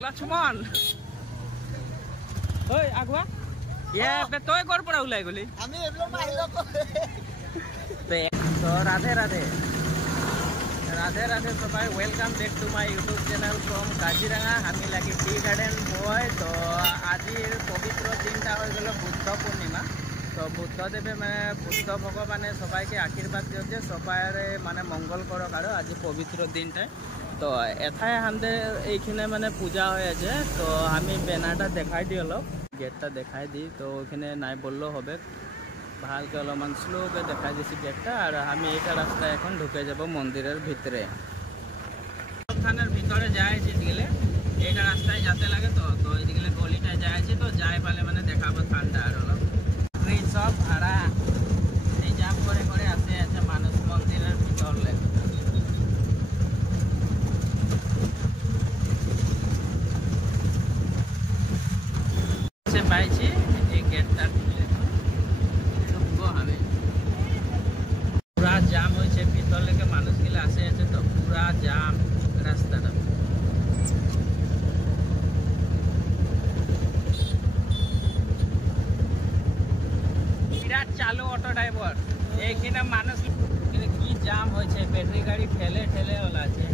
लक्ष्मण ओय आगवा ये बे तोय कर पड़ा उलाई गली আমি এবলো মাইলো তো রাধে রাধে রাধে রাধে সবাই welcome back to my YouTube channel from Kaziranga আমি লাগি টি গার্ডেন বয় তো আজির পবিত্র দিনটা হয়ে গেল বুদ্ধ পূর্ণিমা তো বুদ্ধদেবে মানে বুদ্ধ ভগবানে সবাইকে আশীর্বাদ দিচ্ছে সবাই মানে মঙ্গল করক আর আজি পবিত্র দিনটায় তো এথায় আমাদের এইখানে মানে পূজা হয়ে আছে তো আমি ব্যানারটা দেখাই দিই অলপ গেটটা দেখাই দিই তো ওইখানে নাই বললেও হবে ভালকে অলপমান স্লোকে দেখাই দিছি গেটটা আর আমি এইটা রাস্তায় এখন ঢুকে যাব মন্দিরের ভিতরে থানার ভিতরে যাইছি গেলে এইটা রাস্তায় যেতে লাগে তো তো এইদিকে গলিটায় যাইছি তো যাই পালে মানে দেখাবো ঠান্ডা আর অলপ সব ভাড়া এই জাম করে করে আসে আছে মানুষ মন্দিরের ভিতরে পাইছি এই গেটটা ঢুকবো আমি পুরা জাম হয়েছে ভিতর লেগে মানুষগুলো আসে আছে তো পুরা জাম রাস্তাটা বিরাট চালু অটো ড্রাইভার এইখানে মানুষ কি জাম হয়েছে ব্যাটারি গাড়ি ঠেলে ঠেলে ওলা আছে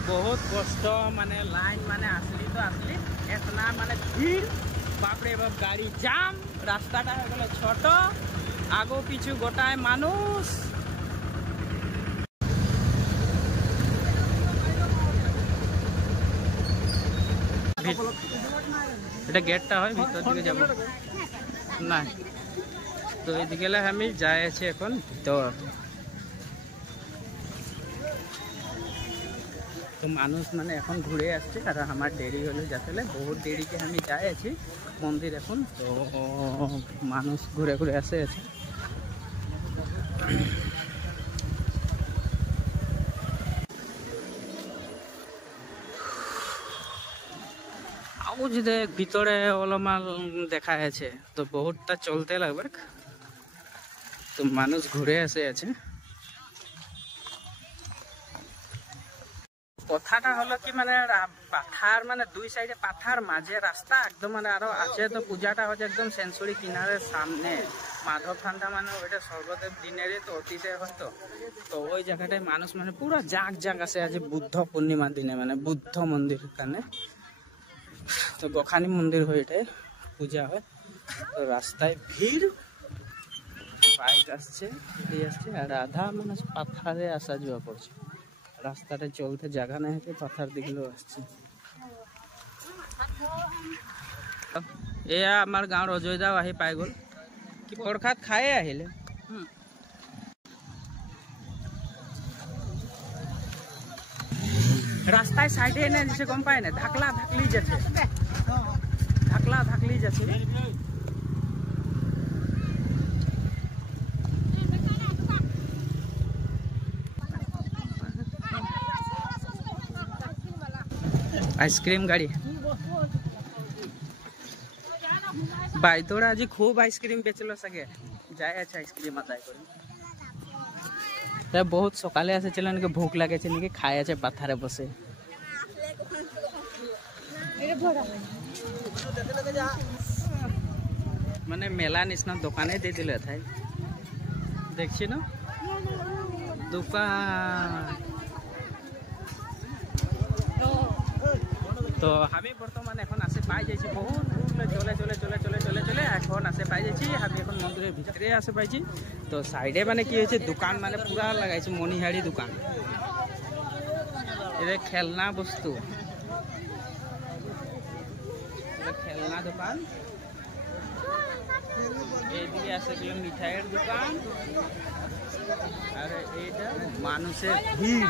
बहुत कष्ट माने लाइन माने असली तो असली इतना माने भीड़ बापरे बाप गाड़ी जाम रास्ताटा हो गलो छोट आगो पिछु गोटाय मानुष এটা গেটটা হয় ভিতর দিকে যাব না তো এইদিকে আমি যাই আছি এখন ভিতর तो मानुष माने এখন ঘুরে আসছে আর আমার দেরি হলো যাতে বহুত দেরিকে আমি যাই আছি মন্দির এখন তো মানুষ ঘুরে ঘুরে আসে আছে আও যদি ভিতরে অলমাল দেখা আছে তো বহুতটা চলতে লাগবে তো মানুষ ঘুরে আসে আছে কথাটা হলো কি মানে পাথার মানে দুই সাইডে পাথার মাঝে রাস্তা একদম মানে আরো আছে তো পূজাটা হচ্ছে একদম সেঞ্চুরি কিনারের সামনে মাধব ঠান্ডা মানে ওইটা সর্বদেব দিনেরই তো অতীতের হয়তো তো ওই জায়গাটায় মানুষ মানে পুরো জাগ জাগ আছে আজ বুদ্ধ পূর্ণিমা দিনে মানে বুদ্ধ মন্দির কানে তো গোখানি মন্দির হয়ে এটাই পূজা হয় তো রাস্তায় ভিড় বাইক আসছে আর আধা মানুষ পাথারে আসা যাওয়া করছে রাস্তাটা চলতে জায়গা নাই আছে পাথার দিকলো আসছে এ আমার গাঁর অজয় দাও আহি পাই গল কি প্রসাদ খায়ে আহিলে রাস্তায় সাইডে না দিছে গম পায় না ধাকলা ধাকলি যাচ্ছে आइसक्रीम गाड़ी भाई तोड़ा आज खूब आइसक्रीम बेचलो सके जाए अच्छा आइसक्रीम आदाय करी बहुत सकाले आसे चलन के भूख लागे छे निके खाए আছে পাথারে বসে মানে মেলা নিছনা দোকানে দিয়ে দিলে থাই দেখছি না দোকান তো আমি বর্তমান এখন আসে পাই যাইছি বহুত চলে চলে চলে চলে চলে চলে এখন আসে পাই যাইছি আমি এখন মন্দিরের ভিতরে আসে পাইছি তো সাইডে মানে কি হয়েছে দোকান মানে পুরা লাগাইছে মনিহারি দোকান এটা খেলনা বস্তু খেলনা দোকান এইদিকে আছে গেল মিঠাইয়ের দোকান আর এইটা মানুষের ভিড়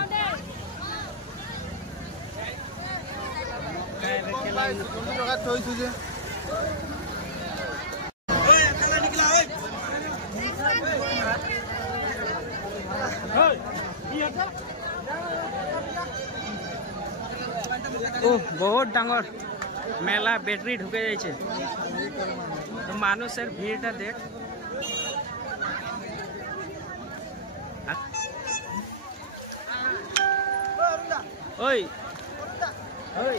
बहुत डांगर मेला बैटरी ढुके जाइए तो मानुषेर भीड़टा देख ओई ओई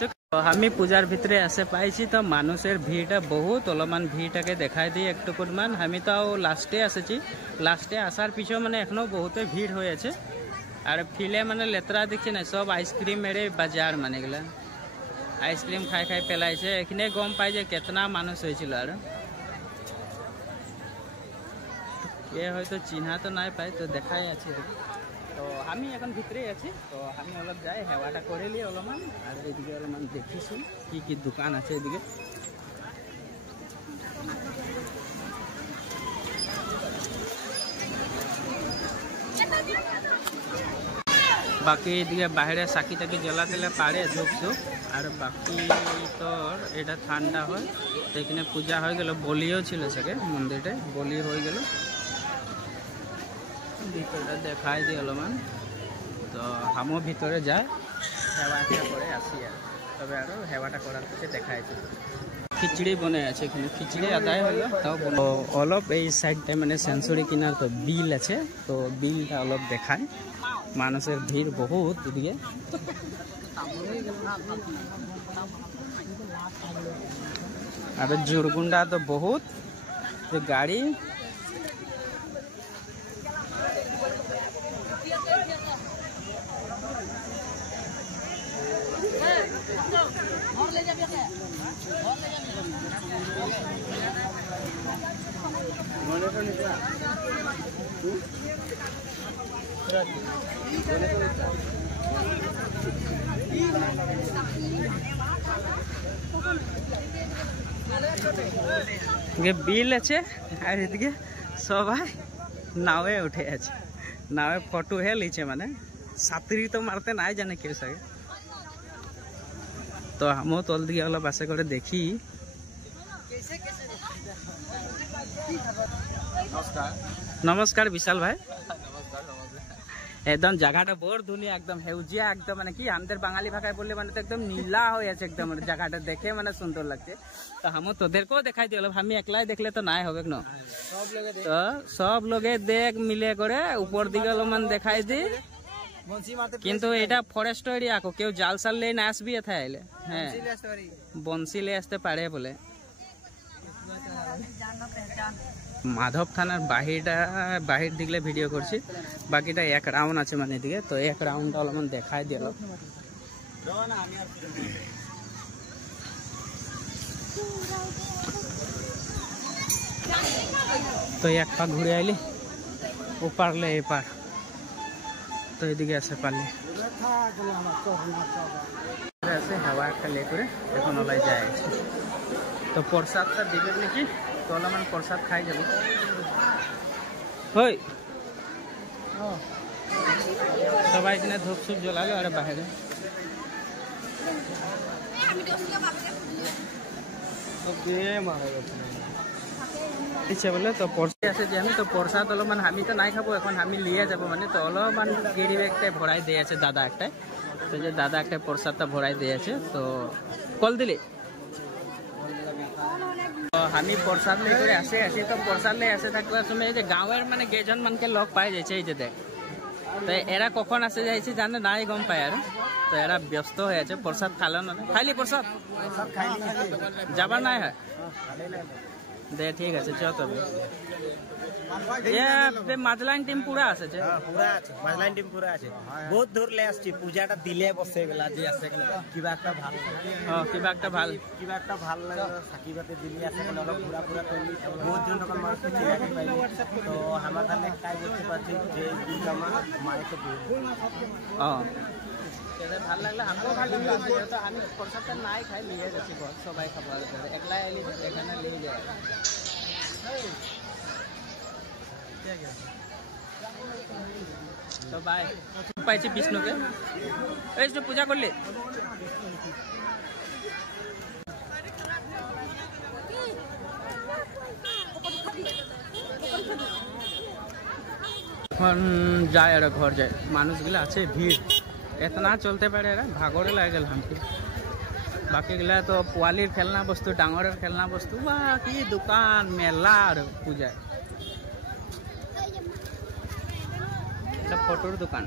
तो हमें पूजार भितरे आसे पाइछि तो मानुषेर भीड़ बहुत अलमान भीड़टाके देखाई दी एकटुकुमान हमें तो लास्टे आसेछि लास्टे आसार पिछो माने एखनो बहुते भीड़ हो आछे और फिले माने लेतरा देखछि ना सब आइसक्रीम मेरे बाजार माने गेला आइसक्रीम खाई खाई पेलाइछे एखने गम पाइ जे केतना मानुष होइछिल आर ये हयतो चिन्हा तो नाइ पाइ तो देखाई आछे तो हमें এখন ভিতরে আছি তো আমি অলপ যাই হেওয়াটা করে লি অলমান আর এদিকে অলমান দেখিছি কি কি দোকান আছে এদিকে বাকি এদিকে বাইরে সাকি টাকি জ্বলাতে পারে ধূপ ধূপ আর বাকি তো এটা ঠান্ডা হয় তো এখানে পূজা হয়ে গেল বলিও ছিল সেকে মন্দিরে বলি হয়ে গেল ভিতরে দেখাই দিয়ে অলমান তো হামও ভিতরে যায় হেওয়াটা করে আসি আর তবে আরো হেওয়াটা করার পরে দেখাই দিই খিচড়ি বনে আছে এখানে খিচড়ি আদায় হলো তাও অলপ এই সাইডটা মানে সেন্সরি কিনার তো বিল আছে তো বিলটা অলপ দেখায় মানুষের ভিড় বহুত এদিকে আর জোরগুন্ডা তো বহুত গাড়ি বিল আছে আর এদিকে সবাই নাওয়ে উঠে আছে নাওয়ে ফটো হে লিছে মানে সাঁতরি তো মারতে নাই জানে কেউ সাগে তো আমিও তল দিকে অলপ আশা করে দেখি নমস্কার বিশাল ভাই एकदम जगह बहुत धुनिया एकदम हेउजिया एकदम माने कि हमদের বাঙালি ভাষায় বললে মানে তো একদম নীলা হয়ে আছে একদম জায়গাটা দেখে মানে সুন্দর লাগছে তো হামও তোদেরকেও দেখাই দিল আমি একলাই দেখলে তো নাই হবে না তো সব লোকে দেখ মিলে করে উপর দিকে অলমান দেখাই দি কিন্তু এটা ফরেস্ট এরিয়া কো কেউ জাল সাল লে না আসবি এথা আইলে হ্যাঁ বনশি লে আসতে পারে বলে মাধব থানার বাহির দিকলে ভিডিও করছি বাকিটা এক রাউন্ড আছে মানে এদিকে তো এক রাউন্ডটা অলমান দেখাই দিল তো এক পা ঘুরে আইলি ওপারলে এপার তো এদিকে আসে পারলে আছে হাওয়া একটা লে করে এখন ওলাই যায় তো প্রসাদটা দিবেন নাকি তো অলমান প্রসাদ খাই যাব হই সবাই এখানে ধূপ সুপ জ্বলালো আর বাইরে ইচ্ছে বলে তো প্রসাদ আছে যে আমি তো প্রসাদ অলমান আমি তো নাই খাবো এখন আমি লিয়ে যাব মানে তো অলমান গেড়ি ব্যাগটাই ভরাই দিয়ে আছে দাদা একটাই তো যে দাদা একটা প্রসাদটা ভরাই দিয়ে আছে তো কল দিলি আমি প্রসাদ লে করে আসে তো প্রসাদ লে আসে থাকবার সময় যে গাঁয়ের মানে গেজন মানকে লগ পাই যাইছে এই যে দেখ তো এরা কখন আসে যাইছে জানে নাই গম পায় আর তো এরা ব্যস্ত হয়ে আছে প্রসাদ খালো না খাইলি প্রসাদ যাবার নাই হয় দে ঠিক আছে চ তবে ये মাজলাইন টিম পুরা আছে যে পুরা আছে মাজলাইন টিম পুরা আছে বহুত দূর লে আসছি পূজাটা দিলে বসে গেলা যে আছে কিবা একটা ভাল কিবা একটা ভাল লাগে সাকিবাতে দিলি আছে অলপ পুরা পুরা করলি বহুত জন রকম মানুষ চিনাকি পাইলি তো আমার কাছে কাই বলতে পারছি যে দুর্গা মায়ের তো ভাল লাগলো আমাকেও ভাল লাগলো যেহেতু আমি প্রসাদটা নাই খাই নিয়ে যাচ্ছি সবাই খাবার একলাই আইলি এখানে নিয়ে যায় तो बाय पाइছি বিষ্ণুকে এই যে পূজা করলে এখন যায় আর ঘর যায় মানুষগুলো আছে ভিড় এতনা চলতে পারে এরা ভাগরে লাগে গেল আমাকে বাকিগুলা তো পোয়ালির খেলনা বস্তু ডাঙরের খেলনা বস্তু বা কি দোকান মেলা আর পূজায় ফটোর দোকান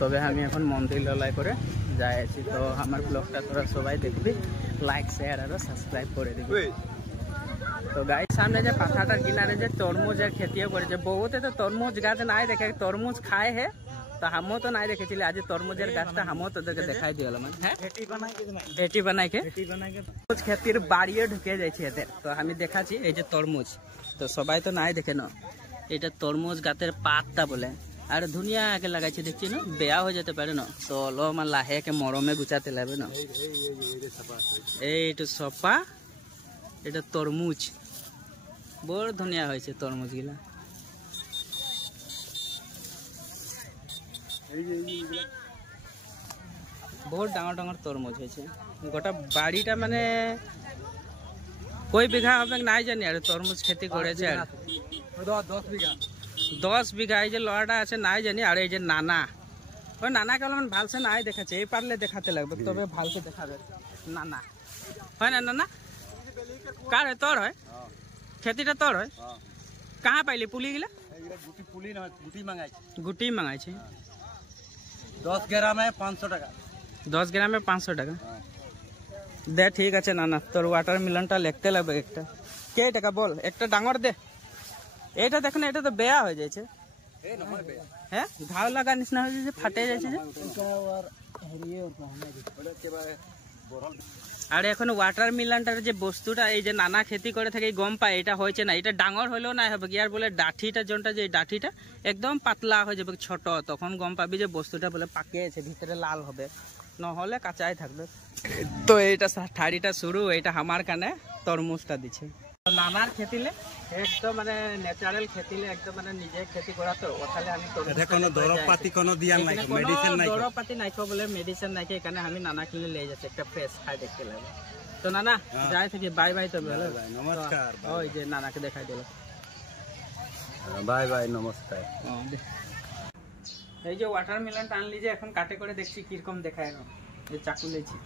তবে আমি এখন মন্দির ললাই করে যাই আছি। তো আমার ব্লগটা তোরা সবাই দেখবি, লাইক শেয়ার আর সাবস্ক্রাইব করে দিবি। তো গাই সামনে যে পাথাটার কিনারে যে তরমুজের খেতিও করেছে, বহুতে তো তরমুজ গাছ নাই দেখে, তরমুজ খায় হে, তো হামও তো নাই দেখেছিলি, আজ তরমুজের গাছটা হামও তোদেরকে দেখাই দিলাম। হ্যাঁ ভেটি বানাইকে তরমুজ খেতির বাড়িও ঢুকে যাইছে এদের। তো আমি দেখাচ্ছি এই যে তরমুজ, তো সবাই তো নাই দেখে না, এটা তরমুজ গাছের পাতটা বলে, আর ধুনিয়াকে লাগাইছে দেখছি না, বেয়া হয়ে যেতে পারে না, তো অলপমান লাহেকে মরমে গুছাতে লাগবে না। এইটা সপা, এটা তরমুজ, বড় ধুনিয়া হয়েছে তরমুজ গিলা। বহুত ডাঙর ডাঙর তরমুজ হয়েছে, গোটা বাড়িটা মানে কই বিঘা হবে নাই জানি, আর তরমুজ খেতি করেছে 10 বিঘা। এই যে লড়াটা আছে নাই জানি, আর এই যে নানা, ওই নানাকে অলপমান ভালসে নাই দেখাচ্ছে, এই পারলে দেখাতে লাগবে, তবে ভালকে দেখাবে। নানা হয় না, নানা কার হয়? তোর হয় খেতিটা, তোর হয়? কাহা পাইলি পুলি গিলা? গুটি মাঙাইছে 10 গ্রামে 500 টাকা। 10 গ্রামে 500 টাকা দে, ঠিক আছে নানা, তোর ওয়াটারমেলনটা লিখতে লাগবে একটা। কে টাকা বল, একটা ডাঙর দে। এটা দেখ না, এটা তো বেয়া হয়ে যাচ্ছে, হ্যাঁ ঘাও লাগা নিচিনা হয়ে যাচ্ছে, ফাটে যাচ্ছে যে। আর এখন ওয়াটারমেলনটার যে বস্তুটা, এই যে নানা খেতি করে থাকে গম পায়, এটা হয়েছে না, এটা ডাঙর হলেও না হবে কি, আর বলে ডাঠিটা যোনটা, যে ডাঠিটা একদম পাতলা হয়ে যাবে ছোট, তখন গম পাবি যে বস্তুটা বলে পাকিয়েছে, ভিতরে লাল হবে, নহলে কাঁচাই থাকবে। তো এইটা ঠাড়িটা শুরু, এইটা আমার কানে তরমুজটা দিচ্ছে। নানার খেতিলে একদম মানে ন্যাচারাল খেতিলে, একদম মানে নিজে খেতি করা, তো ওখানে আমি কোনো দরব পাতি কোনো দিয়া নাই, মেডিসিন নাই, দরব পাতি নাই বলে, মেডিসিন নাই, এখানে আমি নানা কিনে নিয়ে যাচ্ছি, একটা ফ্রেশ খাই দেখতে লাগে। তো নানা যাই থাকি, বাই বাই। তো ভালো, নমস্কার। ওই যে নানাকে দেখাই দিল, বাই বাই, নমস্কার। এই যে ওয়াটারমেলনটা আনলি যে, এখন কাটে করে দেখছি কিরকম দেখায় না, যে চাকু লেছি।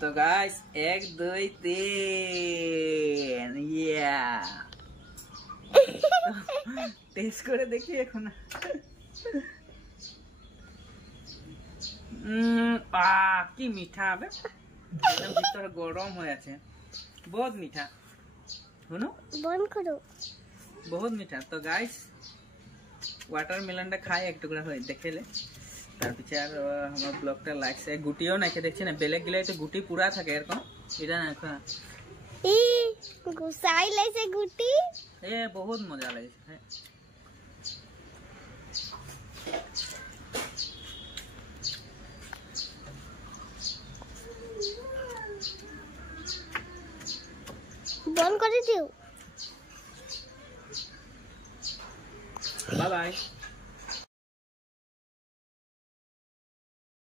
तो गाइस 1 2 3 ইয়া টেস্ট করে দেখি এখন। কি মিঠা হবে, একদম ভিতরে গরম হয়ে আছে, বহুত মিঠা, শুনো বন্ধ করো, বহুত মিঠা। তো গাইস ওয়াটারমেলনটা খাই এক টুকরা হয়ে দেখেলে, তার পিছে আর আমার ব্লগটা লাইক শেয়ার। গুটিও নাকি দেখছি না, বেলেগ গিলাই তো গুটি পুরা থাকে এরকম, এটা না গুসাই লাইছে গুটি, এ বহুত মজা লাগছে। বন্ধ করে দিও, বাই বাই।